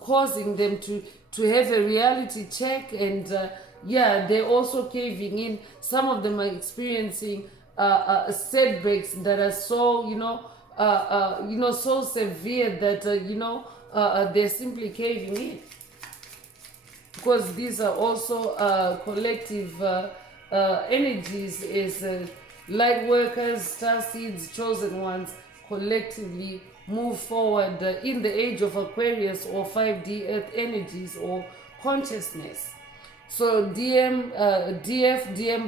causing them to have a reality check, and they're also caving in. Some of them are experiencing setbacks that are so so severe that they're simply caving in, because these are also collective energies as light workers, star seeds, chosen ones collectively move forward in the age of Aquarius or 5D earth energies or consciousness. So DM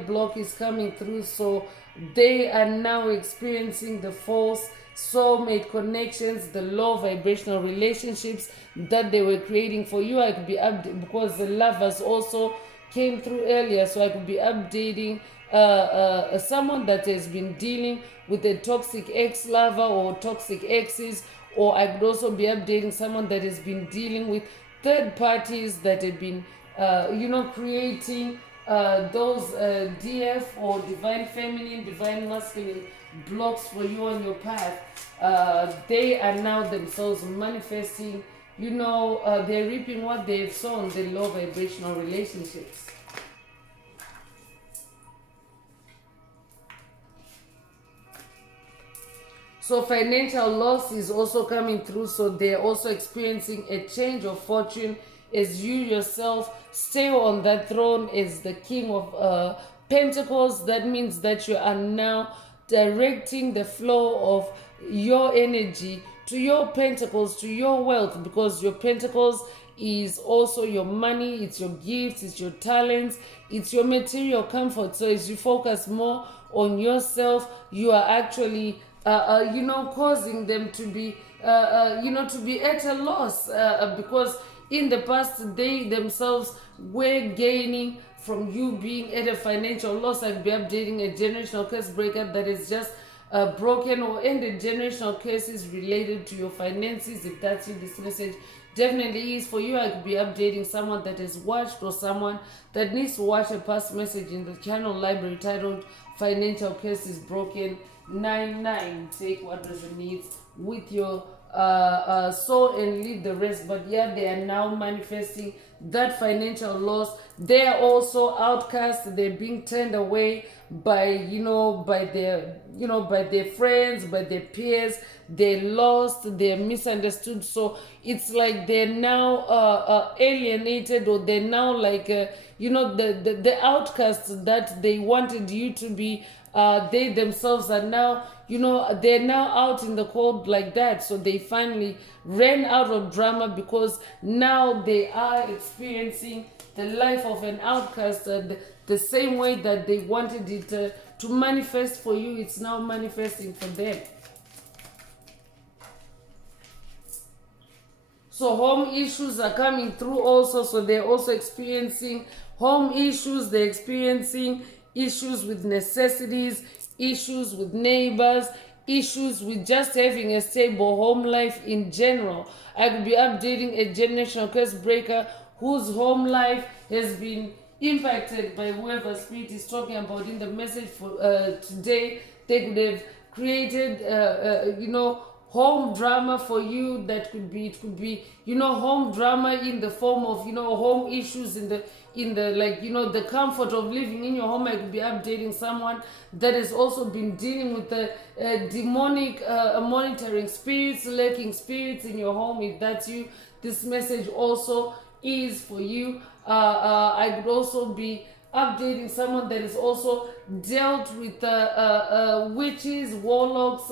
block is coming through. So they are now experiencing the false soulmate connections, the low vibrational relationships that they were creating for you. I could be because the lovers also came through earlier, so I could be updating someone that has been dealing with a toxic ex-lover or toxic exes, or I could also be updating someone that has been dealing with third parties that have been creating those DF or divine feminine, divine masculine blocks for you on your path. They are now themselves manifesting, they're reaping what they've sown, the low vibrational relationships. So financial loss is also coming through, so they're also experiencing a change of fortune as you yourself stay on that throne as the king of pentacles. That means that you are now directing the flow of your energy to your pentacles, to your wealth, because your pentacles is also your money, it's your gifts, it's your talents, it's your material comfort. So as you focus more on yourself, you are actually causing them to be to be at a loss, because in the past they themselves were gaining from you being at a financial loss. I'd be updating a generational curse breaker that is just broken or ended generational curses related to your finances. If that's you, this message definitely is for you. I could be updating someone that has watched or someone that needs to watch a past message in the channel library titled Financial Curses Broken 99. Take what resonates with your soul and leave the rest. But yeah, they are now manifesting that financial loss. They are also outcasts. They're being turned away by by their friends, by their peers. They're lost, they're misunderstood. So it's like they're now alienated, or they're now like the outcasts that they wanted you to be. They themselves are now, they're now out in the cold like that. So they finally ran out of drama, because now they are experiencing the life of an outcast, the same way that they wanted it to manifest for you. It's now manifesting for them. So home issues are coming through also. So they're also experiencing home issues. They're experiencing issues with necessities, issues with neighbors, issues with just having a stable home life in general. I could be updating a generational curse breaker whose home life has been impacted by whoever spirit is talking about in the message for today. They could have created home drama for you. That could be, it could be home drama in the form of home issues in the the comfort of living in your home. I could be updating someone that has also been dealing with the demonic monitoring spirits, lurking spirits in your home. If that's you, this message also is for you. I could also be updating someone that is also dealt with witches, warlocks,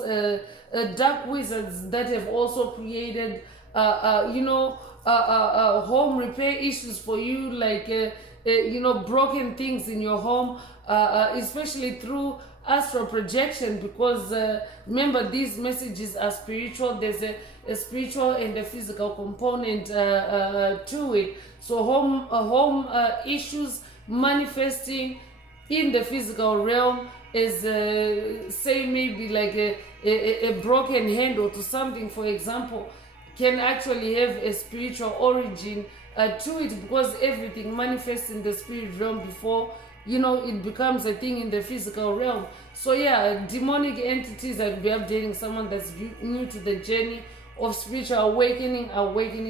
dark wizards that have also created home repair issues for you, like broken things in your home, especially through astral projection, because remember, these messages are spiritual. There's a spiritual and a physical component to it. So home issues manifesting in the physical realm is say maybe like a broken handle to something, for example, can actually have a spiritual origin to it, because everything manifests in the spirit realm before it becomes a thing in the physical realm. So yeah, demonic entities. I'll be updating someone that's new to the journey of spiritual awakening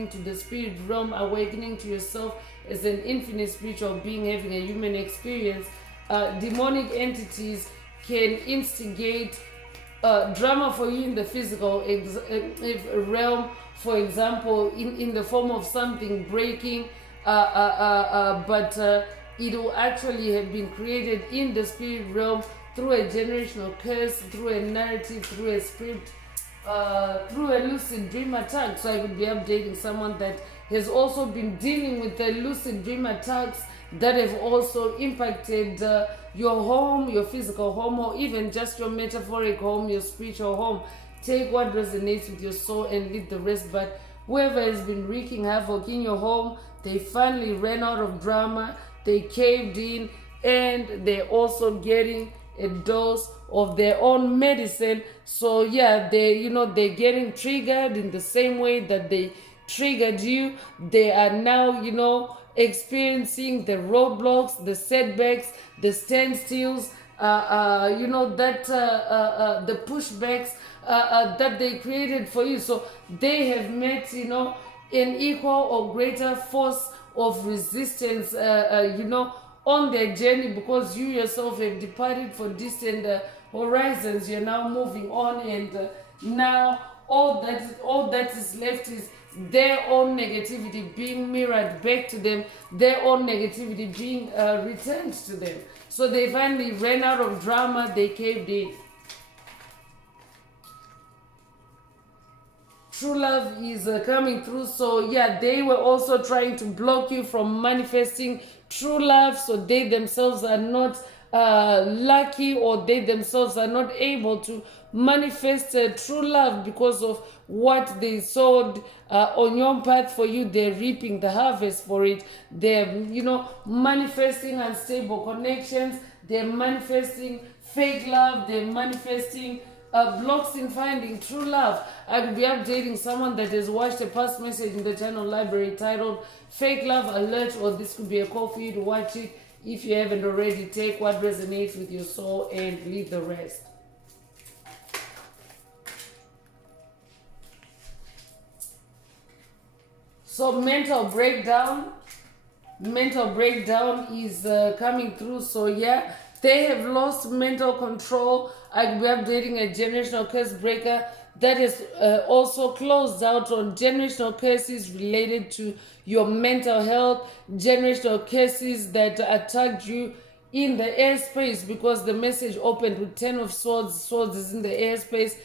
to the spirit realm, awakening to yourself as an infinite spiritual being having a human experience. Demonic entities can instigate drama for you in the physical realm, for example, in the form of something breaking, but it will actually have been created in the spirit realm through a generational curse, through a narrative, through a script, through a lucid dream attack. So I would be updating someone that has also been dealing with the lucid dream attacks that have also impacted your home, your physical home, or even just your metaphoric home, your spiritual home. take what resonates with your soul and leave the rest. But whoever has been wreaking havoc in your home, they finally ran out of drama, they caved in, and they're also getting a dose of their own medicine. So yeah, they're getting triggered in the same way that they triggered you. They are now, experiencing the roadblocks, the setbacks, the standstills, the pushbacks that they created for you. So they have met, an equal or greater force of resistance, on their journey, because you yourself have departed for distant horizons. You're now moving on, and now all that is left is their own negativity being mirrored back to them, their own negativity being returned to them. So they finally ran out of drama, they caved in. True love is coming through. So yeah, they were also trying to block you from manifesting true love, so they themselves are not lucky, or they themselves are not able to manifest true love because of what they sowed on your path for you. They're reaping the harvest for it. They're manifesting unstable connections, they're manifesting fake love, they're manifesting blocks in finding true love. I will be updating someone that has watched a past message in the channel library titled Fake Love Alert, or this could be a call for you to watch it. If you haven't already, take what resonates with your soul and leave the rest. So mental breakdown is coming through. So yeah, they have lost mental control. I'll be updating a generational curse breaker that is also closed out on generational curses related to your mental health, generational curses that attacked you in the airspace, because the message opened with 10 of swords. Swords is in the airspace.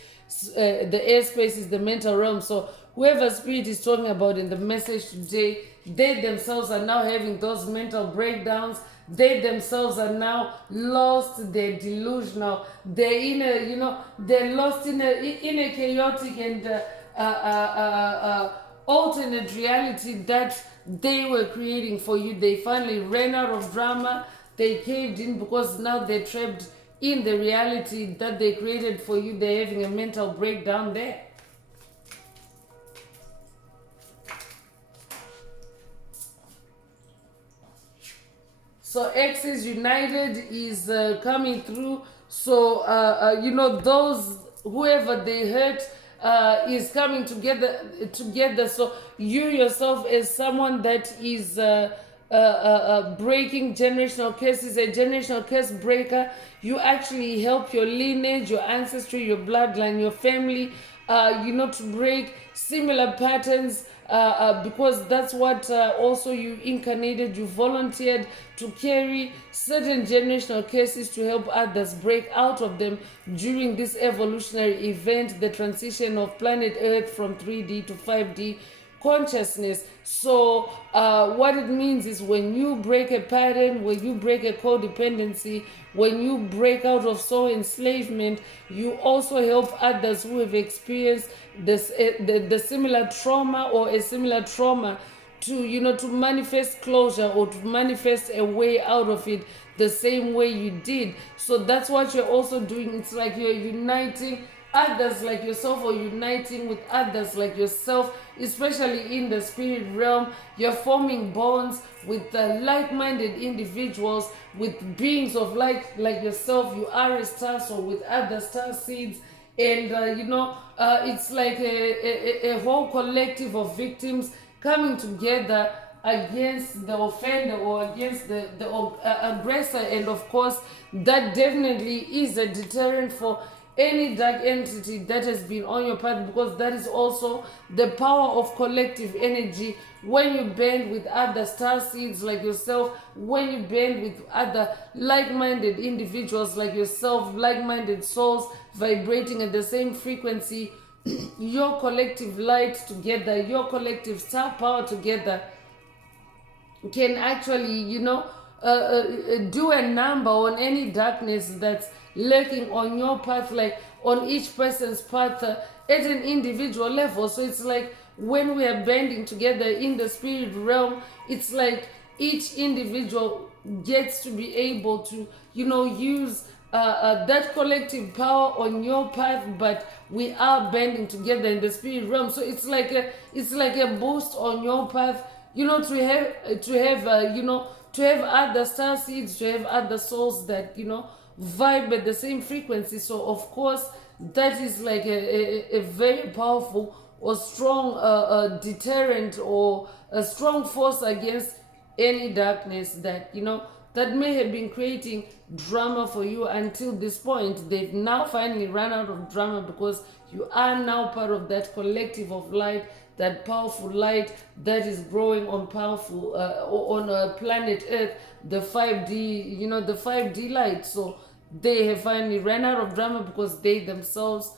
The airspace is the mental realm. So whoever spirit is talking about in the message today, they themselves are now having those mental breakdowns. They themselves are now lost. They're delusional. They're in a, they're lost in a chaotic and alternate reality that they were creating for you. They finally ran out of drama. They caved in because now they're trapped in the reality that they created for you. They're having a mental breakdown there. So Exes United is coming through. So those, whoever they hurt is coming together. So you yourself, as someone that is breaking generational curses, a generational curse breaker, you actually help your lineage, your ancestry, your bloodline, your family, to break similar patterns, because that's what also you incarnated. You volunteered to carry certain generational curses to help others break out of them during this evolutionary event, the transition of planet Earth from 3D to 5D consciousness. So what it means is, when you break a pattern, when you break a codependency, when you break out of soul enslavement, you also help others who have experienced this the similar trauma or a similar trauma to to manifest closure, or to manifest a way out of it the same way you did. So that's what you're also doing. It's like you're uniting others like yourself, or uniting with others like yourself, especially in the spirit realm. You're forming bonds with like-minded individuals, with beings of light like yourself. You are a star, so with other star seeds, and it's like a whole collective of victims coming together against the offender, or against the aggressor. And of course, that definitely is a deterrent for any dark entity that has been on your path, because that is also the power of collective energy. When you band with other star seeds like yourself, when you band with other like-minded individuals like yourself, like-minded souls vibrating at the same frequency, your collective light together, your collective star power together can actually do a number on any darkness that's lurking on your path. Like on each person's path at an individual level. So it's like when we are banding together in the spirit realm, it's like each individual gets to be able to, use that collective power on your path, but we are banding together in the spirit realm. So it's like a boost on your path, to have other star seeds, to have other souls that vibe at the same frequency. So of course that is like a very powerful or strong deterrent, or a strong force against any darkness that may have been creating drama for you until this point. They've now finally run out of drama, because you are now part of that collective of light, that powerful light that is growing on planet Earth, the 5D, the 5D light. So they have finally ran out of drama, because they themselves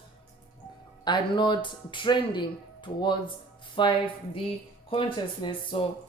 are not trending towards 5D consciousness. So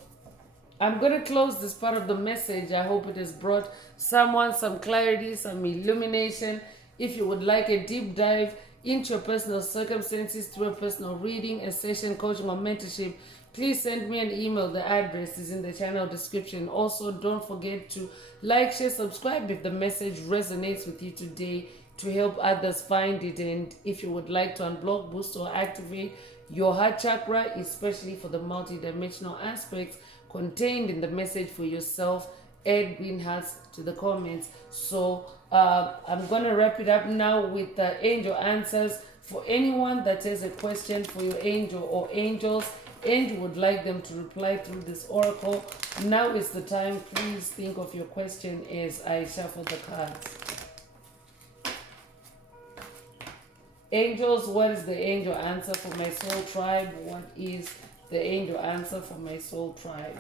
I'm going to close this part of the message. I hope it has brought someone some clarity, some illumination. If you would like a deep dive into your personal circumstances through a personal reading, a session, coaching, or mentorship, please send me an email. The address is in the channel description. Also, don't forget to like, share, subscribe if the message resonates with you today, to help others find it. And if you would like to unblock, boost, or activate your heart chakra, especially for the multidimensional aspects contained in the message for yourself, add green hearts to the comments. So I'm going to wrap it up now with angel answers. For anyone that has a question for your angel or angels, and you would like them to reply through this oracle, now is the time. Please think of your question as I shuffle the cards. Angels, what is the angel answer for my soul tribe? What is the angel answer for my soul tribe?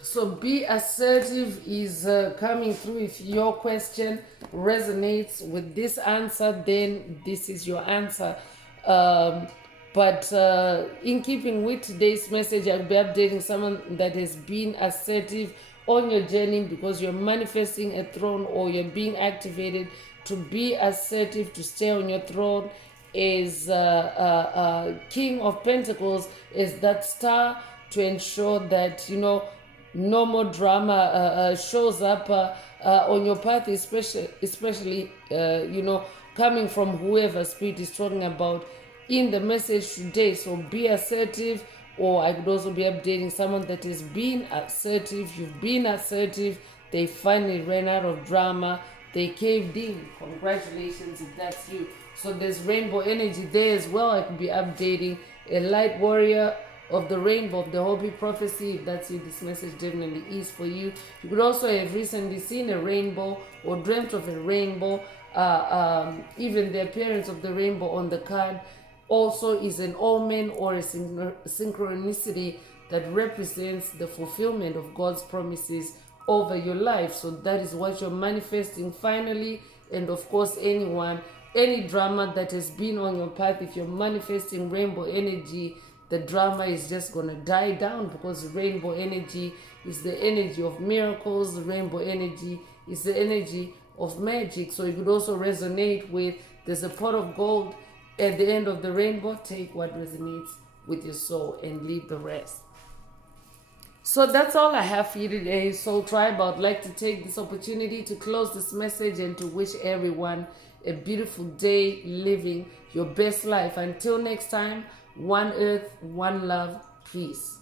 So be assertive is coming through. If your question resonates with this answer, then this is your answer. But in keeping with today's message, I'll be updating someone that has been assertive on your journey, because you're manifesting a throne, or you're being activated to be assertive, to stay on your throne. Is King of Pentacles, is that star to ensure that no more drama shows up on your path, especially coming from whoever spirit is talking about in the message today. So be assertive. Or I could also be updating someone that is being assertive. You've been assertive. They finally ran out of drama. They caved in. Congratulations if that's you. So there's rainbow energy there as well. I could be updating a light warrior of the rainbow, of the Hopi prophecy. If that's you, this message definitely is for you. You could also have recently seen a rainbow or dreamt of a rainbow. Even the appearance of the rainbow on the card also is an omen or a synchronicity that represents the fulfillment of God's promises over your life. So that is what you're manifesting finally. And of course, any drama that has been on your path, if you're manifesting rainbow energy, the drama is just going to die down, because rainbow energy is the energy of miracles. The rainbow energy is the energy of magic. So it could also resonate with, there's a pot of gold at the end of the rainbow. Take what resonates with your soul and leave the rest. So that's all I have for you today, Soul Tribe. I'd like to take this opportunity to close this message and to wish everyone a beautiful day living your best life. Until next time, one earth, one love, peace.